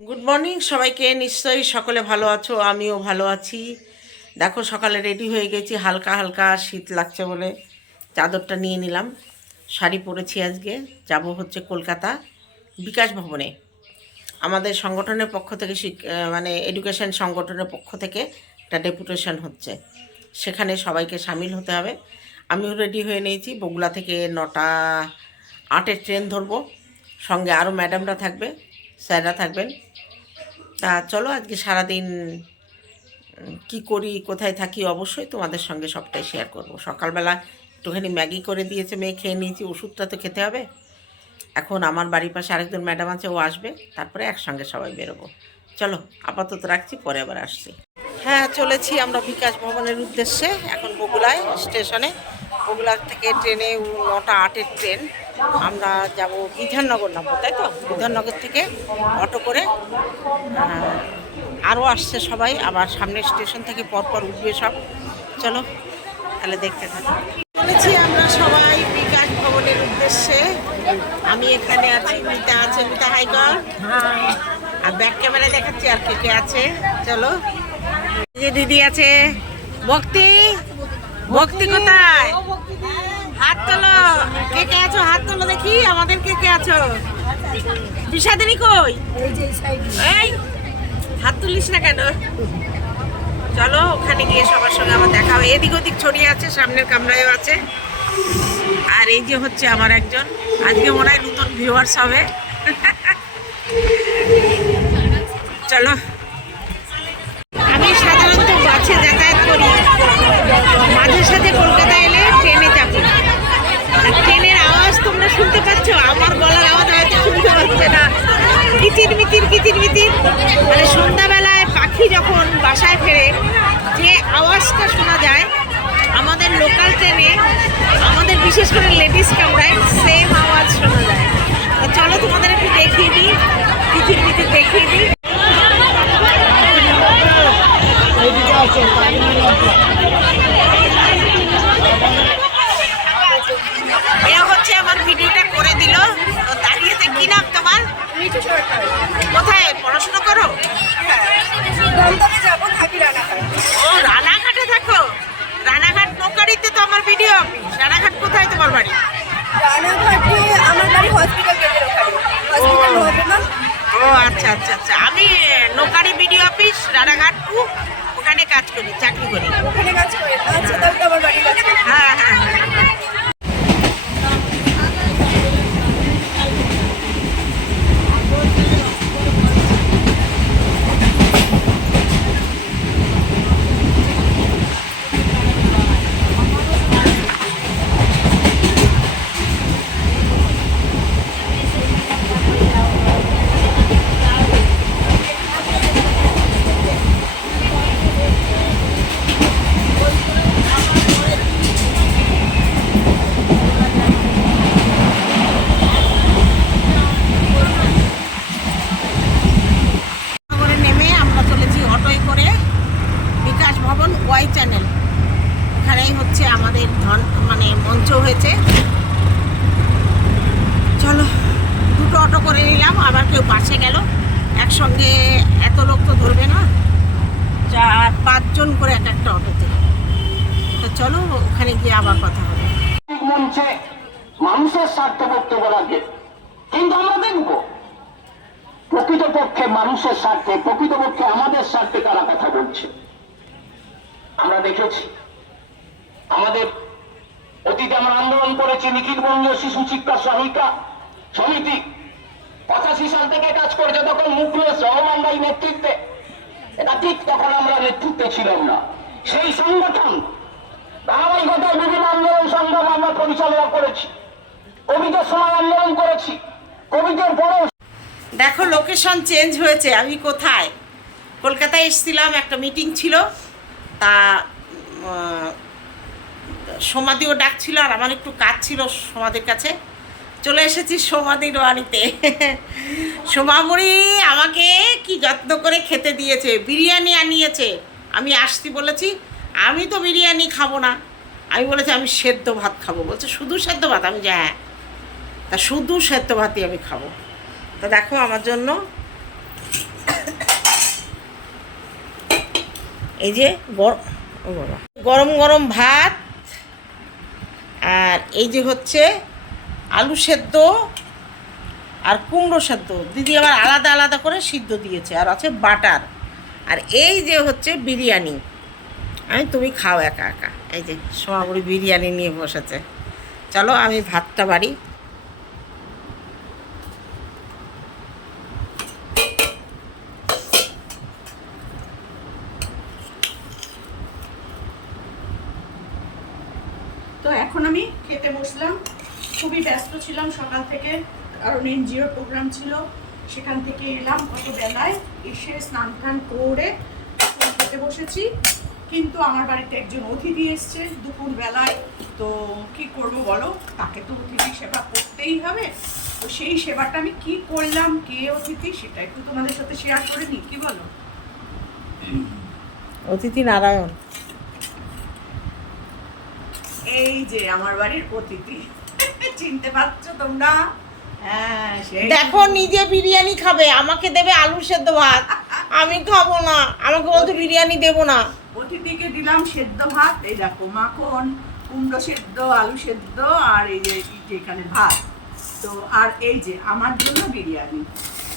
Good morning সবাইকে। নিশ্চয়ই সকলে ভালো আছো, আমিও ভালো আছি। দেখো, সকালে রেডি হয়ে গেছি। হালকা হালকা শীত লাগছে বলে চাদরটা নিয়ে নিলাম। শাড়ি পরেছি আজকে। যাব হচ্ছে কলকাতা বিকাশ ভবনে। আমাদের সংগঠনের পক্ষ থেকে মানে এডুকেশন সংগঠনের পক্ষ থেকে একটা ডেপুটেশন হচ্ছে। সেখানে সবাইকে সামিল হতে হবে। আমিও রেডি হয়ে নিয়েছি। বগুলা থেকে নটা, আটের ট্রেন ধরবো। সঙ্গে আরও ম্যাডামরা থাকবে স্যাররা থাকবেন। তা চলো আজকে সারাদিন কি করি, কোথায় থাকি অবশ্যই তোমাদের সঙ্গে সবটাই শেয়ার করব। সকালবেলা একটুখানি ম্যাগি করে দিয়েছে মেয়ে, খেয়ে নিয়েছি, ওষুধটা তো খেতে হবে। এখন আমার বাড়ির পাশে আরেকজন ম্যাডাম আছে, ও আসবে, তারপরে একসঙ্গে সবাই বেরোবো। চলো, আপাতত রাখছি, পরে আবার আসছি। হ্যাঁ চলেছি আমরা বিকাশ ভবনের উদ্দেশ্যে, এখন বগুলায় স্টেশনে। বগুলা থেকে ট্রেনে, নটা আটের ট্রেন। আমরা যাব বিধাননগর নামবো, তাই তো? বিধাননগর থেকে অটো করে আরও আসছে সবাই, আবার সামনের স্টেশন থেকে পরপর উঠবে সব। চলো, তাহলে দেখতে থাকো। চলেছি আমরা সবাই বিকাশ ভবনের উদ্দেশ্যে। আমি এখানে আছি, মিতা আছে। মিতা হাইকর আর ব্যাক ক্যামেরায় দেখাচ্ছি আর কে কে আছে। চলো। যে দিদি আছে। ভক্তি! ভক্তি কোথায়? হাত তোলো। কে কে আছো? হাত তোলো দেখি, আমাদের কে কে আছো? বিষাদিনী কই? এই, হাত তুলিস না কেন? চলো, ওখানে গিয়ে সবার সঙ্গে আমার দেখা হবে। এদিক ওদিক ছড়িয়ে আছে, সামনের কামরায়ও আছে। আর এই যে হচ্ছে আমার একজন। আজকে মনে হয় নতুন ভিউয়ার্স হবে। চলো। আমি সাধারণত বাসে যাতায়াত করি। মাঝে সাথে কলকাতা শুনতে পাচ্ছ? আমার গলার আওয়াজ হয়তো শুনতে পাচ্ছে না। কিচির মিচির কিচির মিচির। মানে সন্ধ্যাবেলায় পাখি যখন বাসায় ফেরে, যে আওয়াজটা শোনা যায়, আমাদের লোকাল ট্রেনে আমাদের বিশেষ করে লেডিস কামরায় সেম আওয়াজ শোনা যায়। চলো তোমাদের একটু দেখিয়ে দিই, কিচির মিচির দেখিয়ে দিই। আচ্ছা আচ্ছা আচ্ছা। আমি নৌকারি ভিডিও অফিস রানাঘাট টু ওখানে কাজ করি চাকরি করি। ওখানে কাজ করি। আচ্ছা তাহলে আমার বাড়ির হ্যাঁ হ্যাঁ হ্যাঁ করে নেমে আমরা চলেছি অটোয় করে বিকাশ ভবন ওয়াই চ্যানেল এখানেই হচ্ছে আমাদের ধন মানে মঞ্চ হয়েছে। চলো, দুটো অটো করে নিলাম, আবার কেউ পাশে গেল। একসঙ্গে এত লোক তো ধরবে না। চার পাঁচজন করে এক একটা অটোতে। তো চলো, ওখানে গিয়ে আবার কথা হবে। মানুষের স্বার্থ বক্তব্য রাখে কিন্তু আমরা দেখব। প্রকৃতপক্ষে মানুষের স্বার্থে, প্রকৃতপক্ষে আমাদের স্বার্থে তারা কথা বলছে? আমরা দেখেছি। আমাদের অতীতে আমরা আন্দোলন করেছি, নিখিল বঙ্গীয় শিশু শিক্ষা সহায়িকা সমিতি। পঁচাশি সাল থেকে কাজ করছে তখন মুখলেস রহমান রাই নেতৃত্বে। এটা ঠিক তখন আমরা নেতৃত্বে ছিলাম না। সেই সংগঠন, ধারাবাহিকতায় বিভিন্ন আন্দোলন সংগ্রাম আমরা পরিচালনা করেছি। কবিদের সময় আন্দোলন করেছি। কবিদের পরেও দেখো লোকেশন চেঞ্জ হয়েছে, আমি কোথায়? কলকাতায় এসেছিলাম, একটা মিটিং ছিল। তা সোমাদিও ডাকছিল আর আমার একটু কাজ ছিল সোমাদের কাছে। চলে এসেছি সমাধির বাড়িতে সোমামুড়ি আমাকে কি যত্ন করে খেতে দিয়েছে, বিরিয়ানি আনিয়েছে। আমি আসছি বলেছি, আমি তো বিরিয়ানি খাব না। আমি বলেছি, আমি সেদ্ধ ভাত খাব। বলছে, শুধু সেদ্ধ ভাত? আমি যা হ্যাঁ। তা শুধু সেদ্ধ ভাতই আমি খাব। তা দেখো আমার জন্য এই যে গরম গরম ভাত আর এই যে হচ্ছে আলু সেদ্ধ আর কুমড়ো সেদ্ধ। দিদি আবার আলাদা আলাদা করে সিদ্ধ দিয়েছে, আর আছে বাটার। আর এই যে হচ্ছে বিরিয়ানি আমি তুমি খাও একা একা। এই যে সোমাবুড়ি বিরিয়ানি নিয়ে বসেছে। চলো আমি ভাতটা বাড়ি তো এখন আমি খেতে বসলাম খুবই ব্যস্ত ছিলাম সকাল থেকে কারণ এনজিওর প্রোগ্রাম ছিল। সেখান থেকে এলাম কত বেলায় এসে স্নান টান করে খেতে বসেছি। কিন্তু আমার বাড়িতে একজন অতিথি এসছে দুপুর বেলায় তো কি করব বলো? তাকে তো অতিথি সেবা করতেই হবে। তো সেই সেবাটা আমি কি করলাম কে অতিথি সেটা একটু তোমাদের সাথে শেয়ার করে নিই কি বলো? অতিথি নারায়ণ। এই যে আমার বাড়ির অতিথি। চিনতে পারছ তোমরা? হ্যাঁ দেখো নিজে বিরিয়ানি খাবে আমাকে দেবে আলু সেদ্ধ ভাত। আমি খাব না আমাকে বলছে বিরিয়ানি দেবো না। অতিথিকে দিলাম সেদ্ধ ভাত এই দেখো মাখন কুমড়ো সেদ্ধ আলু সেদ্ধ আর এই যে এখানে ভাত। তো আর এই যে আমার জন্য বিরিয়ানি।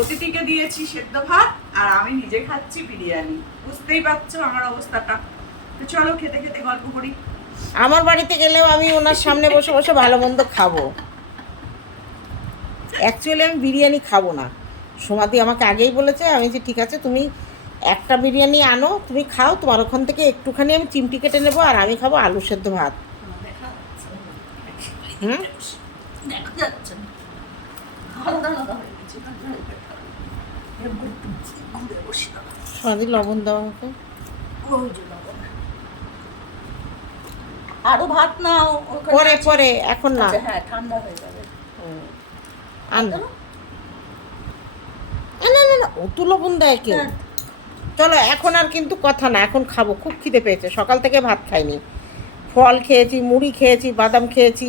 অতিথিকে দিয়েছি সেদ্ধ ভাত আর আমি নিজে খাচ্ছি বিরিয়ানি। বুঝতেই পারছ আমার অবস্থাটা। তো চলো খেতে খেতে গল্প করি। আমার বাড়িতে গেলেও আমি ওনার সামনে বসে বসে ভালো মন্দ খাব অ্যাকচুয়ালি আমি বিরিয়ানি খাব না সোমাদি আমাকে আগেই বলেছে, আমি যে ঠিক আছে, তুমি একটা বিরিয়ানি আনো, তুমি খাও, তোমার ওখান থেকে একটুখানি আমি চিমটি কেটে নেব আর আমি খাব আলু সেদ্ধ ভাত। সোমাদি, লবণ দাও আমাকে। আরও ভাত নাও পরে পরে এখন না। আচ্ছা, হ্যাঁ ঠান্ডা হয়ে যাবে। না না না অত লবণ দেয় কেউ। হ্যাঁ। চলো এখন আর কিন্তু কথা না এখন খাব খুব খিদে পেয়েছে সকাল থেকে ভাত খাইনি। ফল খেয়েছি মুড়ি খেয়েছি বাদাম খেয়েছি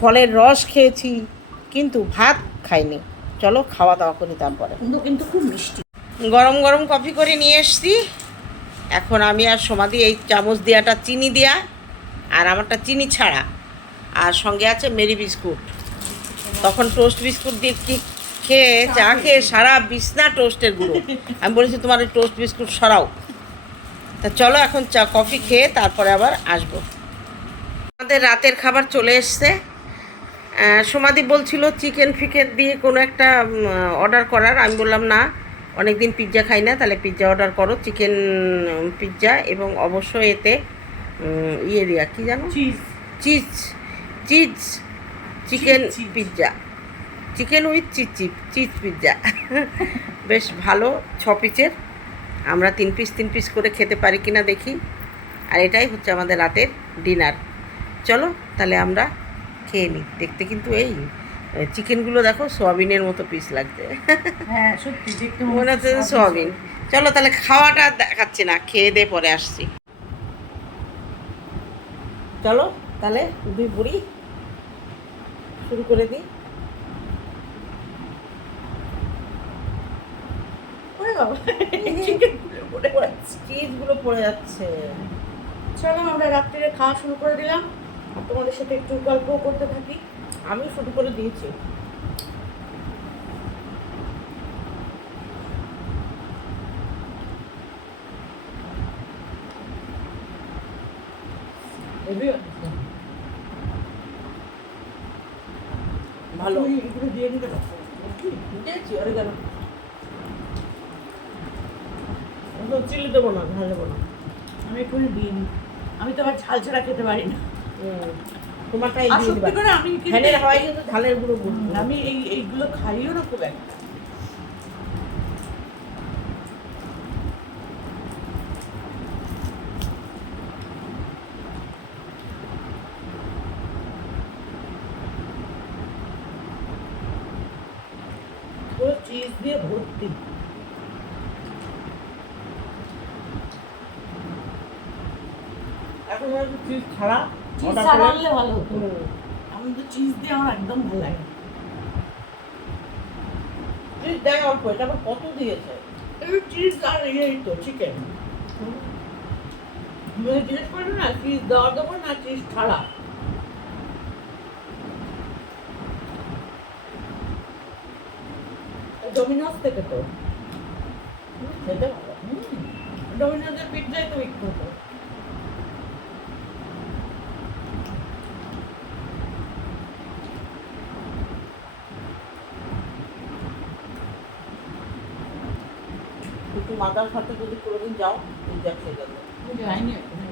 ফলের রস খেয়েছি কিন্তু ভাত খাইনি। চলো খাওয়া দাওয়া করি তারপরে। কিন্তু কিন্তু খুব মিষ্টি। গরম গরম কফি করে নিয়ে এসছি। এখন আমি আর সমাধি এই চামচ দেওয়াটা চিনি দেয়া আর আমারটা চিনি ছাড়া। আর সঙ্গে আছে মেরি বিস্কুট। তখন টোস্ট বিস্কুট দিয়ে কি খেয়ে, চা খেয়ে সারা বিছনা টোস্টের গুঁড়ো। আমি বলেছি, তোমার এই টোস্ট বিস্কুট সরাও। তা চলো এখন চা, কফি খেয়ে তারপরে আবার আসব। আমাদের রাতের খাবার চলে এসছে। সমাধি বলছিল, চিকেন ফিকেন দিয়ে কোনো একটা অর্ডার করার। আমি বললাম, না অনেক দিন পিৎজা খাই না, তাহলে পিৎজা অর্ডার করো। চিকেন পিৎজা এবং অবশ্যই এতে ইয়ে দেওয়া কী জানো? Cheese cheese cheese chicken. Pizza chicken with cheese chip cheese pizza বেশ ভালো ছ পিসের। আমরা তিন পিস তিন পিস করে খেতে পারি কিনা দেখি। আর এটাই হচ্ছে আমাদের রাতের ডিনার চলো তাহলে আমরা খেয়ে নিই। দেখতে কিন্তু এই চিকেনগুলো দেখো সোয়াবিনের মতো পিস লাগছে। হ্যাঁ সত্যি মনে হচ্ছে সোয়াবিন। চলো তাহলে খাওয়াটা দেখাচ্ছি না খেয়ে দিয়ে পরে আসছি। চলো তাহলে দুই বুড়ি শুরু করে দিই। চিজগুলো পড়ে যাচ্ছে। চলো আমরা রাত্রিরে খাওয়া শুরু করে দিলাম। তোমাদের সাথে একটু গল্প করতে থাকি। আমি শুরু করে দিয়েছি। ভালো। দিয়ে দিতে চিলি দেবো না ঝাল দেবো না। আমি এক্ষুনি দিই। আমি তো আবার ঝাল ছাড়া খেতে পারি না। হুম। তোমারটা এই দিয়ে দিবা। আমি কিন্তু ঝালের গুঁড়ো। আমি এই এইগুলো খাইও না খুব একটা পুরো চিজ দিয়ে ভর্তি। এখন চিজ ছাড়া চিজ ছাড়া আনলে ভালো হতো। আমি তো চিজ দিয়ে আমার একদম ভালো লাগে চিজ দেয় অল্প এটা আবার কত দিয়েছে? এই চিজ আর এই তো চিকেন জিজ্ঞেস করল না চিজ দেওয়া দেবো না চিজ ছাড়া? ডোমিনোস থেকে তো। ডোমিনোসের পিৎজাই তো বিখ্যাত মাদার সাথে যদি কোনোদিন যাও পিৎজা খেয়ে যাবে। যাইনি এখনও।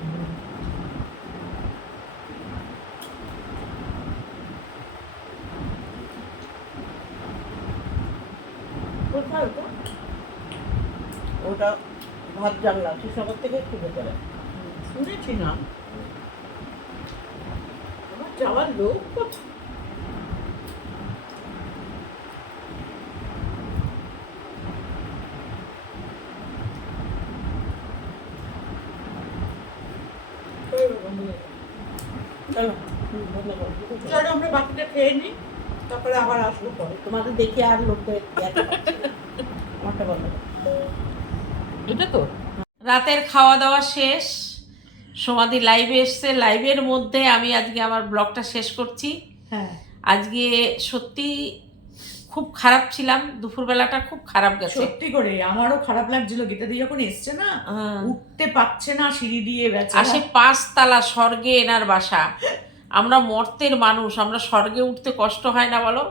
কোথায় ওটা? ওটা ভাত জানলা কৃষ্ণনগর থেকে একটু ভেতরে। শুনেছি না। আমার যাওয়ার লোক কোথায়? আমরা বাকিটা খেয়ে নিই, তারপরে আবার আসব পরে। তোমাদের দেখে আর না। আমারটা বলো এটা তো। রাতের খাওয়া দাওয়া শেষ সমাধি লাইভে এসছে। লাইভের মধ্যে আমি আজকে আমার ব্লগটা শেষ করছি। হ্যাঁ। আজকে সত্যি খুব খারাপ ছিলাম। দুপুরবেলাটা খুব খারাপ গেছে। সত্যি করে আমারও খারাপ লাগছিল। গীতা দিয়ে যখন এসছে না হ্যাঁ। উঠতে পারছে না সিঁড়ি দিয়ে আসে পাঁচতলা স্বর্গে এনার বাসা। আমরা মর্তের মানুষ আমরা স্বর্গে উঠতে কষ্ট হয় না বলো?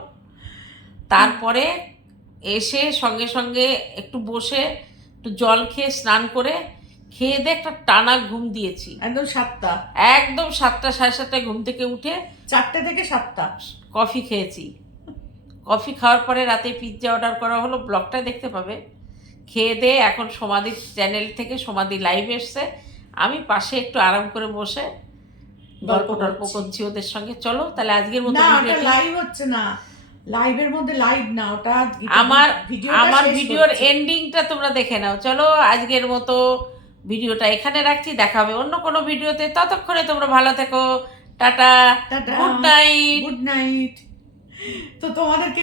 তারপরে এসে সঙ্গে সঙ্গে একটু বসে একটু জল খেয়ে স্নান করে খেয়ে দিয়ে একটা টানা ঘুম দিয়েছি। একদম সাতটা। একদম সাতটা সাড়ে সাতটায় ঘুম থেকে উঠে চারটে থেকে সাতটা। কফি খেয়েছি। কফি খাওয়ার পরে রাতে পিৎজা অর্ডার করা হলো ব্লগটা দেখতে পাবে। খেয়ে দিয়ে এখন সমাধি চ্যানেল থেকে সমাধি লাইভ এসছে। আমি পাশে একটু আরাম করে বসে গল্প টল্প করছি। ওদের সঙ্গে। চলো তাহলে আজকের মতো লাইভ হচ্ছে না। লাইভের মধ্যে লাইভ না ওটা আমার আমার ভিডিওর এন্ডিংটা তোমরা দেখে নাও। চলো আজকের মতো ভিডিওটা এখানে রাখছি দেখা হবে অন্য কোনো ভিডিওতে। ততক্ষণে তোমরা ভালো থেকো। Tata. Tata. Good night good night তো তোমাদেরকে